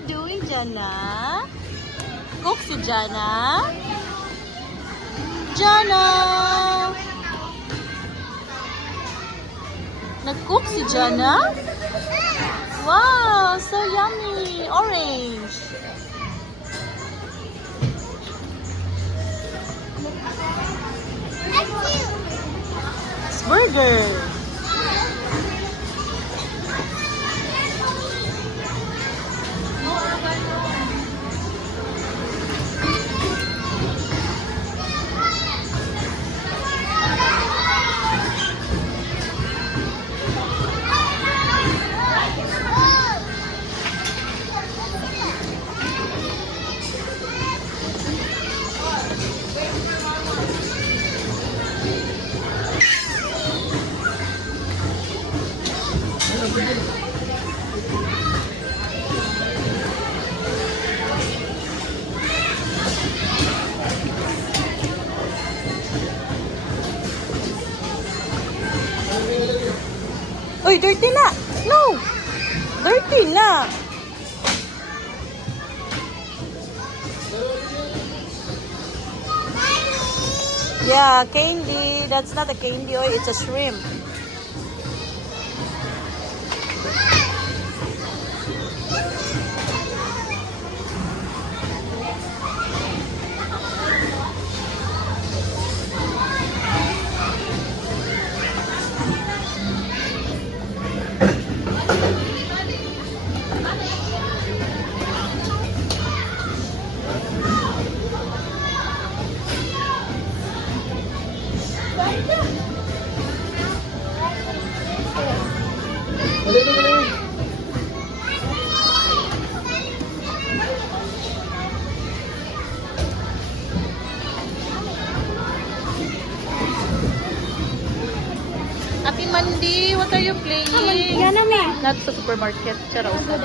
you doing, Jana? Cook si Jana? Jana! Nag-cook si Jana? Wow, so yummy! Orange! It's burger! Uy, dirty na! No! Dirty na! Yeah, candy. That's not a candy. Oh, it's a shrimp. Ate Mandy, what are you playing? Not sa supermarket. Charaw sa.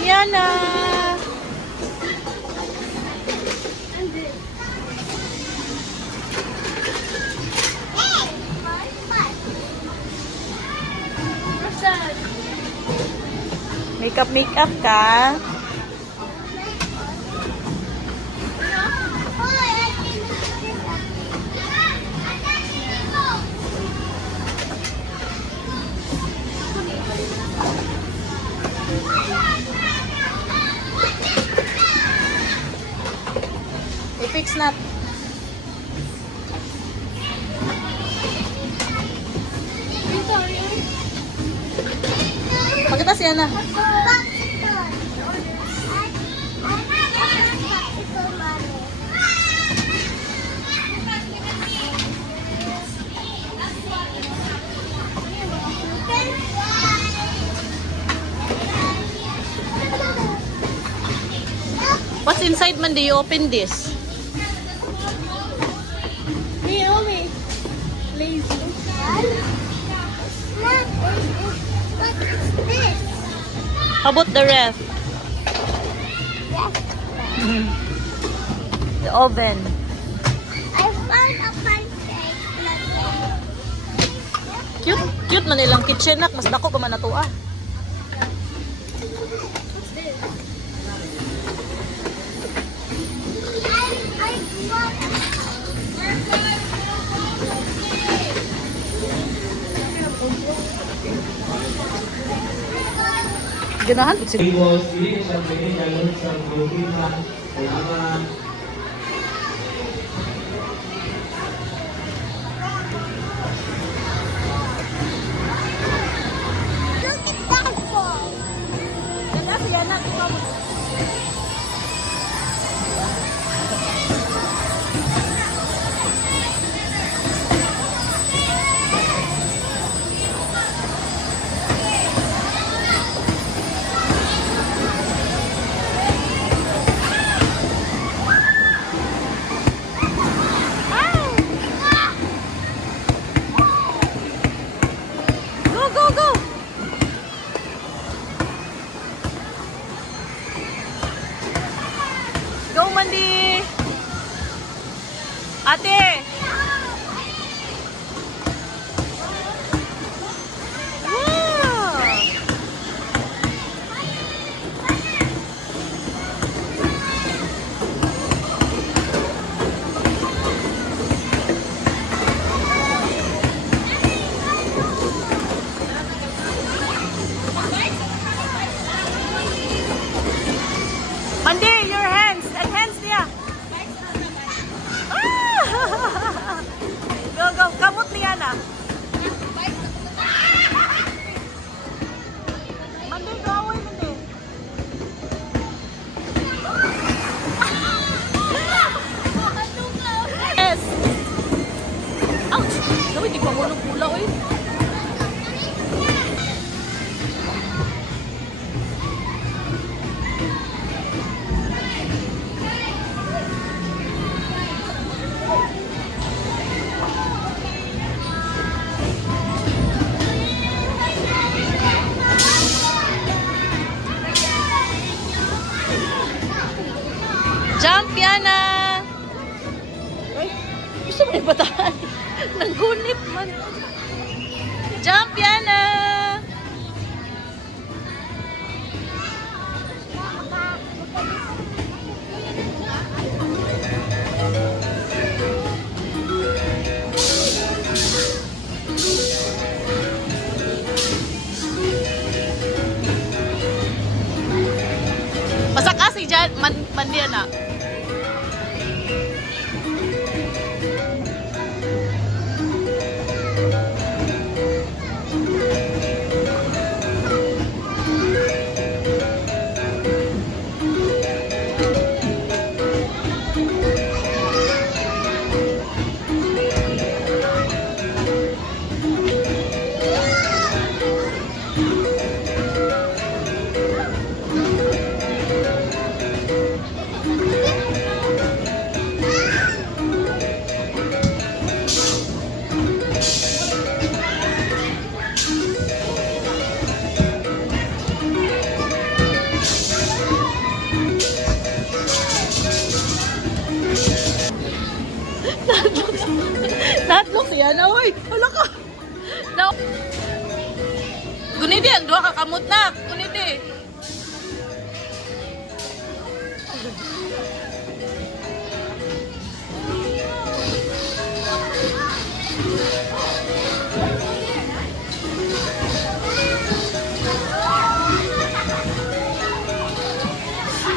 Yana! Makeup ka? I-fix na. Pagkita siya na. What's inside man? Do you open this? Me only lazy. What is this? How about the ref? Yes. The oven. I found a pancake. Cute, cute man nilang kitchen nak. Mas dako pa man na to ah. What's this? I Ganahan po sila. Tables, hindi na siya pwede galon sa protina, kailangan Look at that ball. Ganda siya na. Go, go, go! Go, Mandy! Ate! Wow! Mandy, your hands! And hands niya! Ah! Go, go! Kamot niya na! Mandy, go away, Mandy! Yes! Ouch! Gawin, di pa mo nung pulaw eh. Jump, Yana! Ay, gusto mo yung bataan? Nanggunip man. Jump, Yana! Basta kasi dyan, Mandy na. Natlok siya na, oy! Hala ka! Na Guniti, ang duha ka kamot na! Guniti!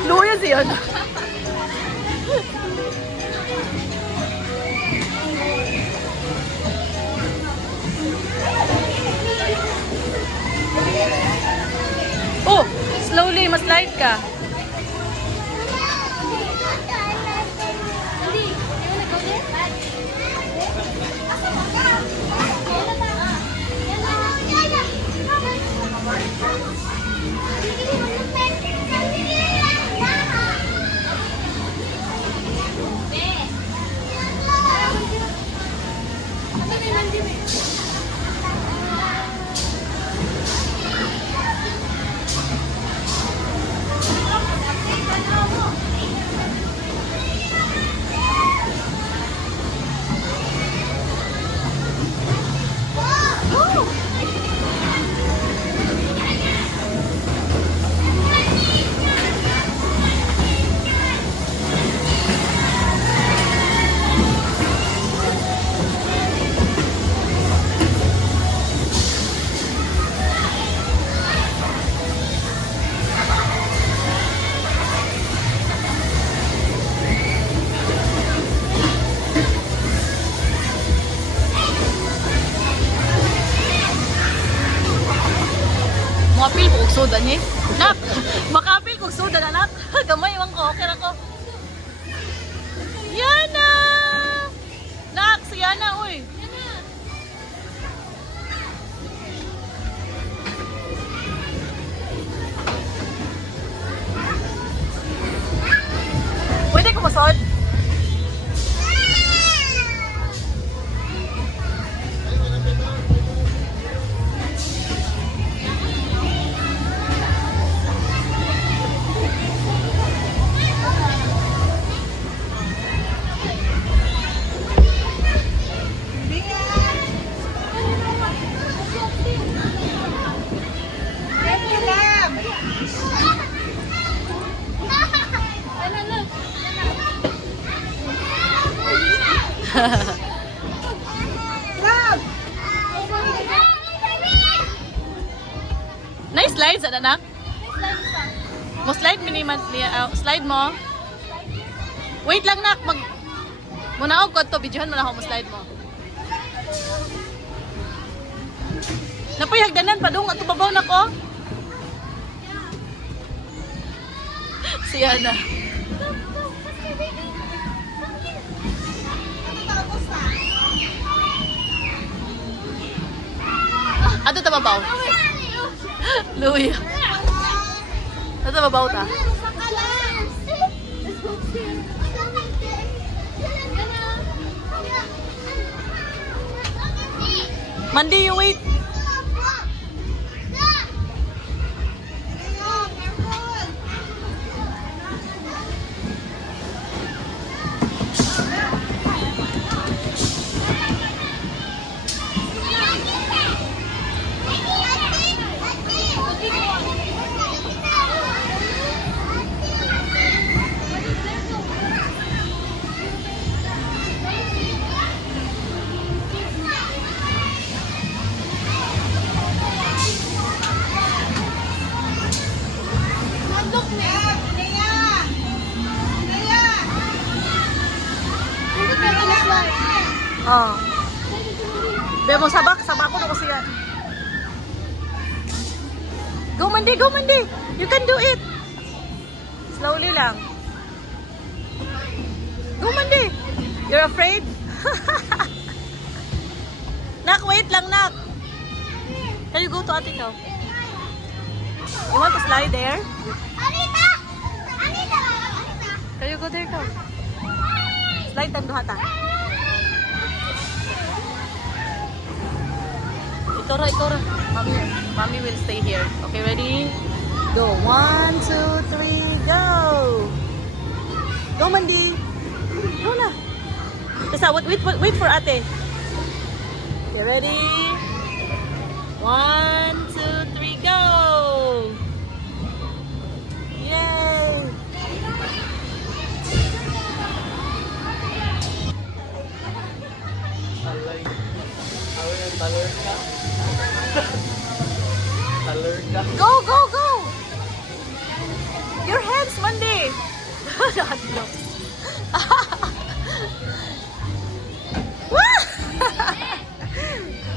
Luya siya na. Oh, slowly, mas light ka. sudan niya. Nak, makapil kong sudan anak. Gamay wang ko, okay na ko. Yana! Nak, si Yana, uy. Pwede ko masod? Nice slides, anak. Mo slide miniman slide mo. Wait lang nak, muna ako to videohan mo na ako mo slide mo. Napoy hagdanan pa dong ato babaw nako. Siya na. Ato ta babaw. Luya. Ato babaw ta. Mandi, you wait. Oh. Bemo sabak ko na ko siya. Go Mandi, go Mandi. You can do it. Slowly lang. Go Mandi. You're afraid? Nak, wait lang nak. Can you go to Ate Kao? You want to slide there? Anita! Anita! Anita! Can you go there, Kao? Slide tang duhata. Itora. Mommy will stay here. Okay, ready? Go. 1, 2, 3, go! Go, Mandi! Go na! Tessa, wait for ate. Okay, ready? 1, 2, 3, go! Yay! Go, go, go! Your hands, Mandi!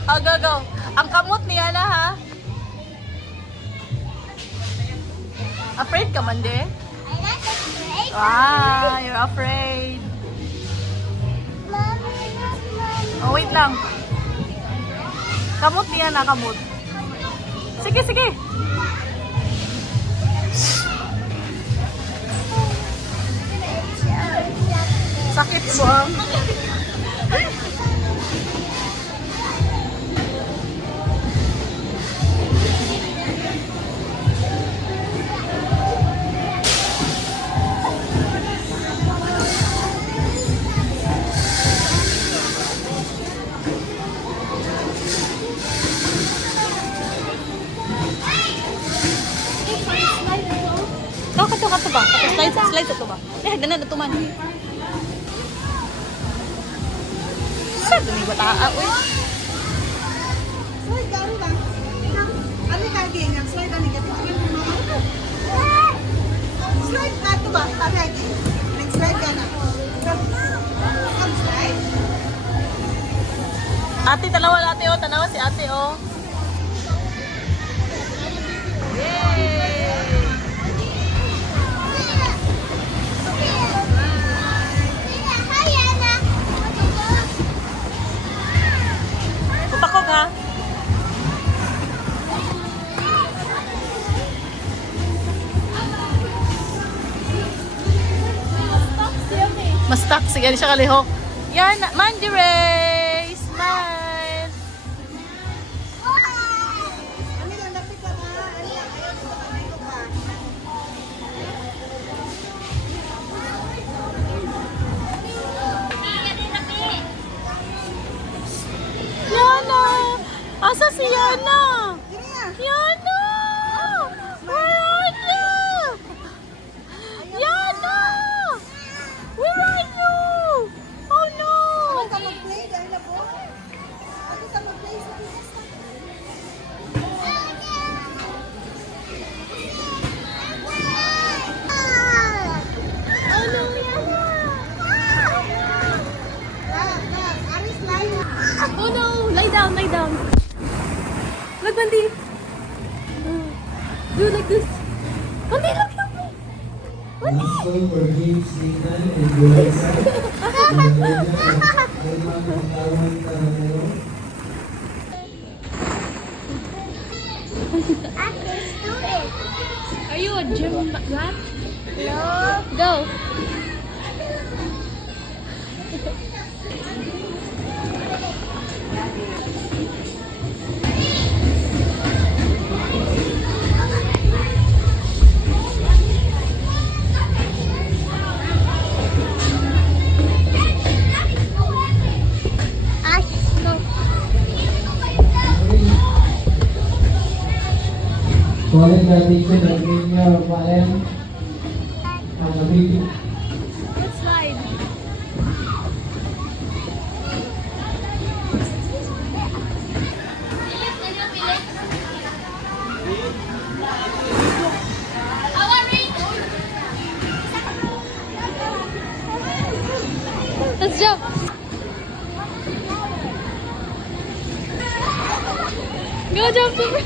Oh, go, go. Ang kamot niya na, ha? Afraid ka, Mandi? I'm not afraid. Ah, you're afraid. Mommy, Mommy. Oh, wait lang. Kamot niya na, kamot. Sige, sige. Sakit mo. Kato ba? Slide ito ba? Hagdanan ito man. Sir, dumi ba taa? Uy. Slide ka ba? Ano ka ganyan? Slide ani ka. Slide ka to ba? Tama ati. Next slide ka na. Come slide. Ate, tanawa ate oh. Tanawa si ate oh. Yay! Mas stuck. Sige, di siya kalihok. Yan, Mandy Ray! Smile! Ano lang, lapit ka na. Ano lang, ayaw ko makabiko ka. Yana! Asa si Yana? Sige nga. Yana! Where are you? Yana! Where are you? Oh no! Ano ka mag-play dahil na po? Ano ka mag-play sa pista? Ano? Aris line. Oh no! Lie down, lie down. Look, Mandy. Do like this. Mandy, look, look. Also for James Nathan and Joyce. Are you a gym rat? No. Go. College graduation again your Valen. What slide? Let's jump. Go jump super.